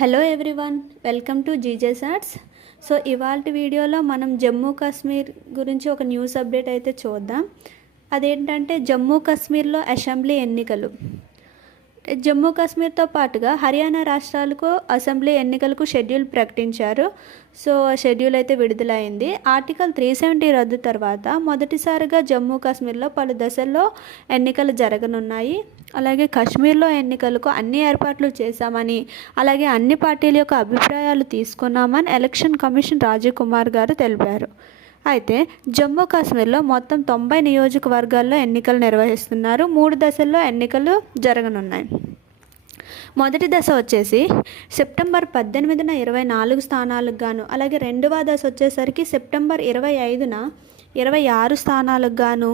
Hello everyone, welcome to జీజెస్ arts. So ఇవాళ వీడియోలో మనం జమ్మూ కాశ్మీర్ గురించి ఒక న్యూస్ అప్డేట్ అయితే చూద్దాం. అదేంటంటే జమ్మూ కాశ్మీర్లో అసెంబ్లీ ఎన్నికలు. జమ్మూ కాశ్మీర్తో పాటుగా హర్యానా రాష్ట్రాలకు అసెంబ్లీ ఎన్నికలకు షెడ్యూల్ ప్రకటించారు. సో ఆ షెడ్యూల్ అయితే విడుదలైంది. ఆర్టికల్ 370 రద్దు తర్వాత మొదటిసారిగా జమ్మూ కాశ్మీర్లో పలు దశల్లో ఎన్నికలు జరగనున్నాయి. అలాగే కాశ్మీర్లో ఎన్నికలకు అన్ని ఏర్పాట్లు చేశామని, అలాగే అన్ని పార్టీల యొక్క అభిప్రాయాలు తీసుకున్నామని ఎలక్షన్ కమిషన్ రాజీవ్ కుమార్ గారు తెలిపారు. అయితే జమ్మూ కాశ్మీర్లో మొత్తం 90 నియోజకవర్గాల్లో ఎన్నికలు నిర్వహిస్తున్నారు. 3 దశల్లో ఎన్నికలు జరగనున్నాయి. మొదటి దశ వచ్చేసి సెప్టెంబర్ 18న 24 స్థానాలకు గాను, అలాగే రెండవ దశ వచ్చేసరికి సెప్టెంబర్ 25న 26 స్థానాలకు గాను,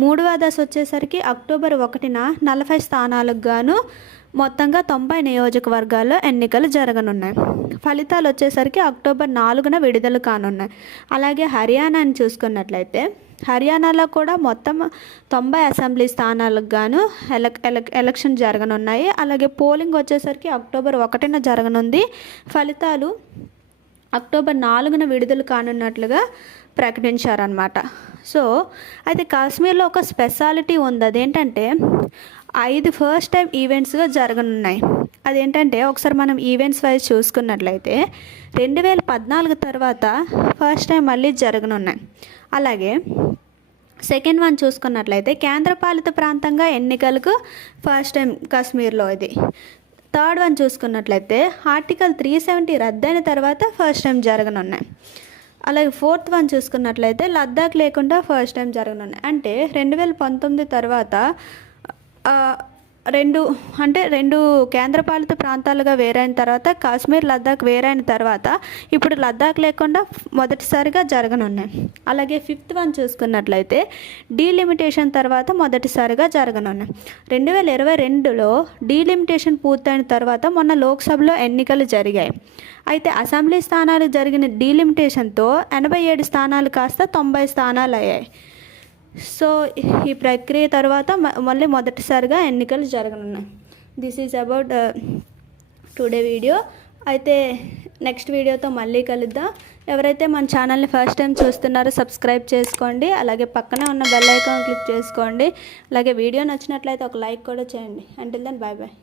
మూడవ దశ వచ్చేసరికి అక్టోబర్ 1న 40 స్థానాలకు గాను మొత్తంగా 90 నియోజకవర్గాల్లో ఎన్నికలు జరగనున్నాయి. ఫలితాలు వచ్చేసరికి అక్టోబర్ 4న విడుదల కానున్నాయి. అలాగే హర్యానాని చూసుకున్నట్లయితే హర్యానాలో కూడా మొత్తం 90 అసెంబ్లీ స్థానాలకు గాను ఎలక్షన్ జరగనున్నాయి. అలాగే పోలింగ్ వచ్చేసరికి అక్టోబర్ 1న జరగనుంది. ఫలితాలు అక్టోబర్ 4న విడుదల కానున్నట్లుగా ప్రకటించారనమాట. సో అయితే కాశ్మీర్లో ఒక స్పెషాలిటీ ఉంది. అదేంటంటే 5 ఫస్ట్ టైం ఈవెంట్స్గా జరగనున్నాయి. అదేంటంటే ఒకసారి మనం ఈవెంట్స్ వైజ్ చూసుకున్నట్లయితే 2014 తర్వాత ఫస్ట్ టైం మళ్ళీ జరగనున్నాయి. అలాగే సెకండ్ వన్ చూసుకున్నట్లయితే కేంద్రపాలిత ప్రాంతంగా ఎన్నికలకు ఫస్ట్ టైం కాశ్మీర్లో ఇది. థర్డ్ వన్ చూసుకున్నట్లయితే ఆర్టికల్ 370 రద్దయిన తర్వాత ఫస్ట్ టైం జరగనున్నాయి. అలాగే ఫోర్త్ వన్ చూసుకున్నట్లయితే లద్దాఖ్ లేకుండా ఫస్ట్ టైం జరగనున్నాయి. అంటే 2019 తర్వాత రెండు కేంద్రపాలిత ప్రాంతాలుగా వేరైన తర్వాత కాశ్మీర్ లద్దాఖ్ వేరైన తర్వాత ఇప్పుడు లద్దాఖ్ లేకుండా మొదటిసారిగా జరగనున్నాయి. అలాగే ఫిఫ్త్ వన్ చూసుకున్నట్లయితే డీలిమిటేషన్ తర్వాత మొదటిసారిగా జరగనున్నాయి. 2022లో డీలిమిటేషన్ పూర్తయిన తర్వాత మొన్న లోక్సభలో ఎన్నికలు జరిగాయి. అయితే అసెంబ్లీ స్థానాలు జరిగిన డీలిమిటేషన్తో 87 స్థానాలు కాస్త 90 స్థానాలు అయ్యాయి. సో ఈ ప్రక్రియ తర్వాత మళ్ళీ మొదటిసారిగా ఎన్నికలు జరగనున్నాయి. This is about today video. అయితే నెక్స్ట్ వీడియోతో మళ్ళీ కలుద్దాం. ఎవరైతే మన ఛానల్ని ఫస్ట్ టైం చూస్తున్నారో సబ్స్క్రైబ్ చేసుకోండి. అలాగే పక్కనే ఉన్న బెల్ ఐకాన్ క్లిక్ చేసుకోండి. అలాగే వీడియో నచ్చినట్లయితే ఒక లైక్ కూడా చేయండి. Until then bye bye.